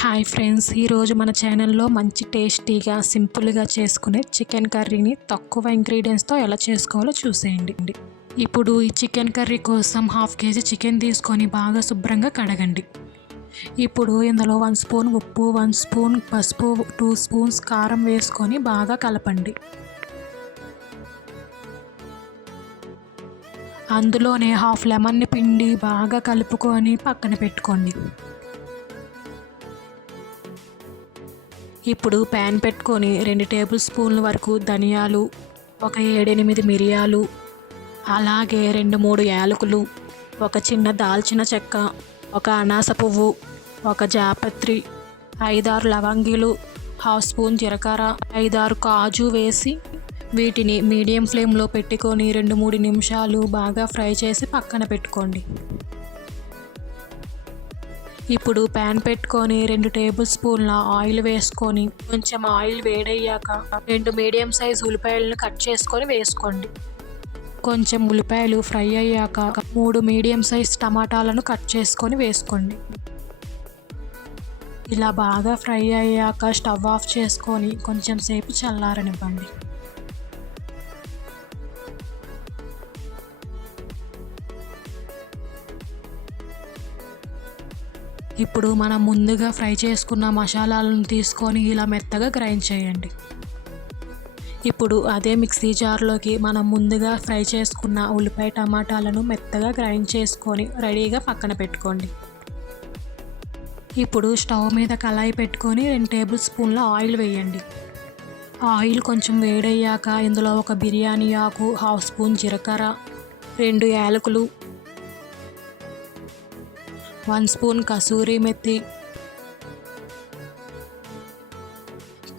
Hi friends, ఈరోజు మన ఛానల్లో మంచి టేస్టీగా సింపుల్గా చేసుకునే చికెన్ కర్రీని తక్కువ ఇంగ్రీడియంట్స్తో ఎలా చేసుకోవాలో చూసేయండి. ఇప్పుడు ఈ చికెన్ కర్రీ కోసం 1/2 kg చికెన్ తీసుకొని బాగా శుభ్రంగా కడగండి. ఇప్పుడు ఇందులో 1 స్పూన్ ఉప్పు, 1 స్పూన్ పసుపు, 2 స్పూన్స్ కారం వేసుకొని బాగా కలపండి. అందులోనే 1/2 లెమన్ని పిండి బాగా కలుపుకొని పక్కన పెట్టుకోండి. ఇప్పుడు ప్యాన్ పెట్టుకొని 2 టేబుల్ స్పూన్ల వరకు ధనియాలు, ఒక 7-8 మిరియాలు, అలాగే 2-3 యాలకులు, ఒక చిన్న దాల్చిన చెక్క, ఒక అనాస పువ్వు, ఒక జాపత్రి, 5-6 లవంగీలు, 1/2 స్పూన్ జీలకర్ర, 5-6 కాజు వేసి వీటిని మీడియం ఫ్లేమ్లో పెట్టుకొని 2-3 నిమిషాలు బాగా ఫ్రై చేసి పక్కన పెట్టుకోండి. ఇప్పుడు ప్యాన్ పెట్టుకొని 2 టేబుల్ స్పూన్ల ఆయిల్ వేసుకొని కొంచెం ఆయిల్ వేడయ్యాక 2 మీడియం సైజ్ ఉల్లిపాయలను కట్ చేసుకొని వేసుకోండి. కొంచెం ఉల్లిపాయలు ఫ్రై అయ్యాక 3 మీడియం సైజ్ టమాటాలను కట్ చేసుకొని వేసుకోండి. ఇలా బాగా ఫ్రై అయ్యాక స్టవ్ ఆఫ్ చేసుకొని కొంచెం సేపు చల్లారనివ్వండి. ఇప్పుడు మనం ముందుగా ఫ్రై చేసుకున్న మసాలాలను తీసుకొని ఇలా మెత్తగా గ్రైండ్ చేయండి. ఇప్పుడు అదే మిక్సీ జార్లోకి మనం ముందుగా ఫ్రై చేసుకున్న ఉల్లిపాయ టమాటాలను మెత్తగా గ్రైండ్ చేసుకొని రెడీగా పక్కన పెట్టుకోండి. ఇప్పుడు స్టవ్ మీద కళాయి పెట్టుకొని 2 టేబుల్ స్పూన్ల ఆయిల్ వేయండి. ఆయిల్ కొంచెం వేడయ్యాక ఇందులో ఒక బిర్యానీ ఆకు, 1/2 స్పూన్ జీలకర్ర, 2 యాలకులు, 1 స్పూన్ కసూరి మెత్తి,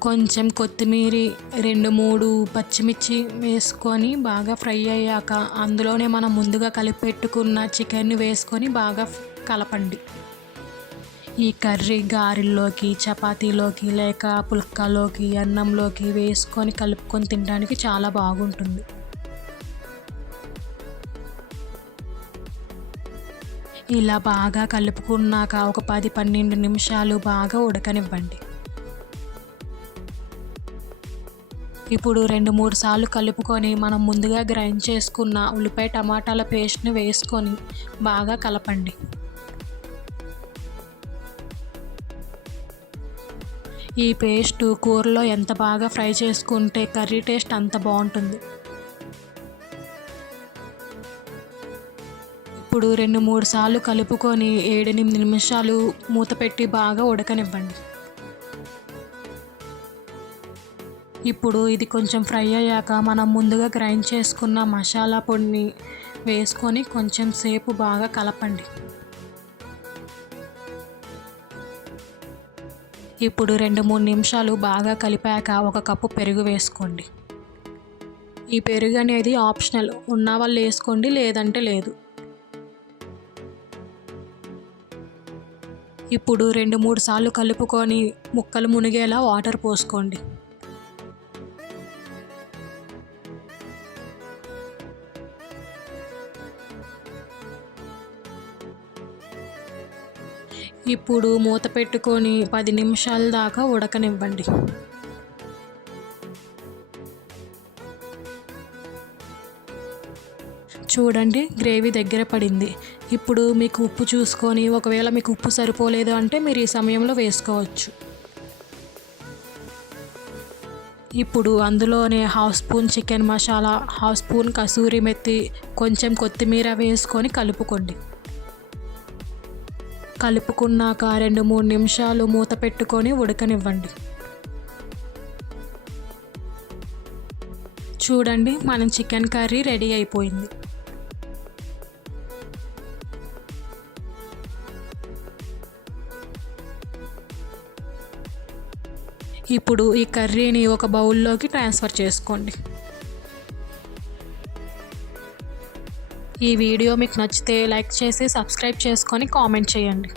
కొంచెం కొత్తిమీర, 2-3 పచ్చిమిర్చి వేసుకొని బాగా ఫ్రై అయ్యాక అందులోనే మనం ముందుగా కలిపి పెట్టుకున్న చికెన్ని వేసుకొని బాగా కలపండి. ఈ కర్రీ గారెల్లోకి, చపాతీలోకి లేక పుల్కాలోకి, అన్నంలోకి వేసుకొని కలుపుకొని తినడానికి చాలా బాగుంటుంది. ఇలా బాగా కలుపుకున్నాక ఒక 10-12 నిమిషాలు బాగా ఉడకనివ్వండి. ఇప్పుడు 2-3 సార్లు కలుపుకొని మనం ముందుగా గ్రైండ్ చేసుకున్న ఉల్లిపాయ టమాటాల పేస్ట్ని వేసుకొని బాగా కలపండి. ఈ పేస్ట్ కూరలో ఎంత బాగా ఫ్రై చేసుకుంటే కర్రీ టేస్ట్ అంత బాగుంటుంది. ఇప్పుడు 2-3 సార్లు కలుపుకొని 7-8 నిమిషాలు మూత పెట్టి బాగా ఉడకనివ్వండి. ఇప్పుడు ఇది కొంచెం ఫ్రై అయ్యాక మనం ముందుగా గ్రైండ్ చేసుకున్న మసాలా పొడిని వేసుకొని కొంచెం సేపు బాగా కలపండి. ఇప్పుడు 2-3 నిమిషాలు బాగా కలిపాక 1 కప్పు పెరుగు వేసుకోండి. ఈ పెరుగు అనేది ఆప్షనల్, ఉన్న వాళ్ళు వేసుకోండి, లేదంటే లేదు. ఇప్పుడు 2-3 సార్లు కలుపుకొని ముక్కలు మునిగేలా వాటర్ పోసుకోండి. ఇప్పుడు మూత పెట్టుకొని 10 నిమిషాల దాకా ఉడకనివ్వండి. చూడండి, గ్రేవీ దగ్గర పడింది. ఇప్పుడు మీకు ఉప్పు చూసుకొని ఒకవేళ మీకు ఉప్పు సరిపోలేదు అంటే మీరు ఈ సమయంలో వేసుకోవచ్చు. ఇప్పుడు అందులోనే 1/2 spoon chicken masala, 1/2 spoon kasuri methi, కొంచెం కొత్తిమీర వేసుకొని కలుపుకోండి. కలుపుకున్నాక 2-3 నిమిషాలు మూత పెట్టుకొని ఉడకనివ్వండి. చూడండి, మనం చికెన్ కర్రీ రెడీ అయిపోయింది. ఇప్పుడు ఈ కర్రీని ఒక బౌల్లోకి ట్రాన్స్ఫర్ చేసుకోండి. ఈ వీడియో మీకు నచ్చితే లైక్ చేసి సబ్స్క్రైబ్ చేసుకొని కామెంట్ చేయండి.